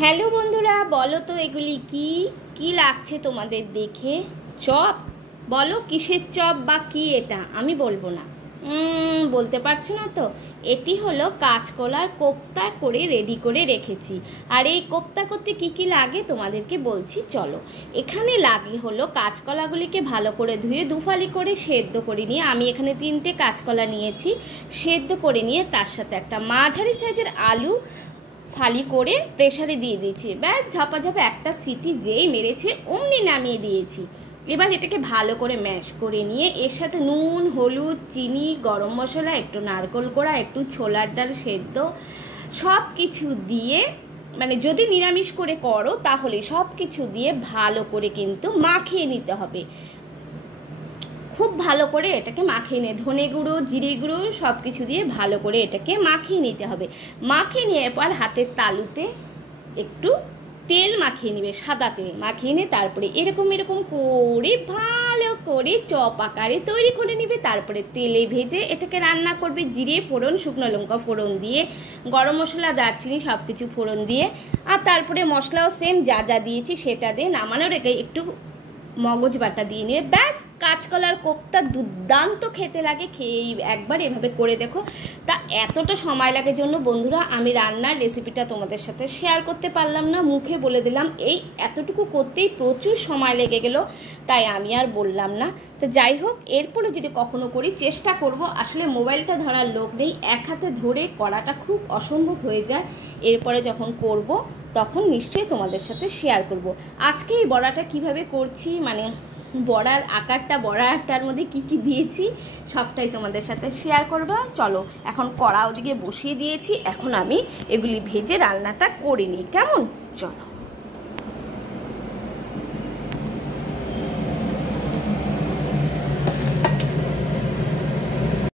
Hello বন্ধুরা, বলো তো এগুলি কি কি লাগছে তোমাদের দেখে? চপ? বলো কিসের চপ বা কি এটা, আমি বলবো না। বলতে পারছো না তো? এটি হলো কাঁচকলার কোপ্তা করে রেডি করে রেখেছি। আর এই কোপ্তা করতে কি কি লাগে তোমাদেরকে বলছি, চলো। এখানে লাগে হলো কাঁচকলাগুলিকে ভালো করে ধুয়ে দুফালি করে সেদ্ধ করে নিয়ে, আমি এখানে 3টে কাঁচকলা নিয়েছি, সেদ্ধ করে নিয়ে তার সাথে একটা মাঝারি সাইজের আলু ফালি করে প্রেসারে দিয়ে দিয়েছি। ব্যাস ঝাপাঝাপা একটা সিটি যেই মেরেছে অমনি নামিয়ে দিয়েছি। এবার এটাকে ভালো করে ম্যাশ করে নিয়ে এর সাথে নুন, হলুদ, চিনি, গরম মশলা, একটু নারকেল কোড়া, একটু ছোলার ডাল সেদ্ধ সব কিছু দিয়ে, মানে যদি নিরামিষ করে করো তাহলে সব কিছু দিয়ে ভালো করে কিন্তু মাখিয়ে নিতে হবে। খুব ভালো করে এটাকে মাখিয়ে নিয়ে ধনে গুঁড়ো, জিরে গুঁড়ো সব কিছু দিয়ে ভালো করে এটাকে মাখিয়ে নিতে হবে। মাখিয়ে নিয়ে এরপর হাতের তালুতে একটু তেল মাখিয়ে নিবে, সাদা তেল মাখিয়ে নিয়ে তারপরে এরকম এরকম করে ভালো করে চপ আকারে তৈরি করে নিবে। তারপরে তেলে ভেজে এটাকে রান্না করবে, জিরে ফোড়ন, শুকনো লঙ্কা ফোড়ন দিয়ে, গরম মশলা, দারচিনি সব কিছু ফোড়ন দিয়ে, আর তারপরে মশলাও সেম যা যা দিয়েছি সেটা দিয়ে নামানোর আগে একটু মগজ বাটা দিয়ে নিয়ে ব্যাস কাঁচকলার কোপ্তা দুর্দান্ত খেতে লাগে। খেয়েই একবার এভাবে করে দেখো। তা এতটা সময় লাগে জন্য বন্ধুরা আমি রান্নার রেসিপিটা তোমাদের সাথে শেয়ার করতে পারলাম না, মুখে বলে দিলাম। এই এতটুকু করতেই প্রচুর সময় লেগে গেল, তাই আমি আর বললাম না। তো যাই হোক, এরপরে যদি কখনো করি চেষ্টা করব। আসলে মোবাইলটা ধরার লোক নেই, এক হাতে ধরে করাটা খুব অসম্ভব হয়ে যায়। এরপরে যখন করব তখন নিশ্চয়ই তোমাদের সাথে শেয়ার করব। আজকে এই বড়াটা কিভাবে করছি, মানে বড়ার আকারটা, বড়াটার মধ্যে কি কি দিয়েছি সবটাই তোমাদের সাথে শেয়ার করব। চলো, এখন কড়া ওদিকে বসিয়ে দিয়েছি, এখন আমি এগুলি ভেজে রান্নাটা করে নিই, কেমন? চলো।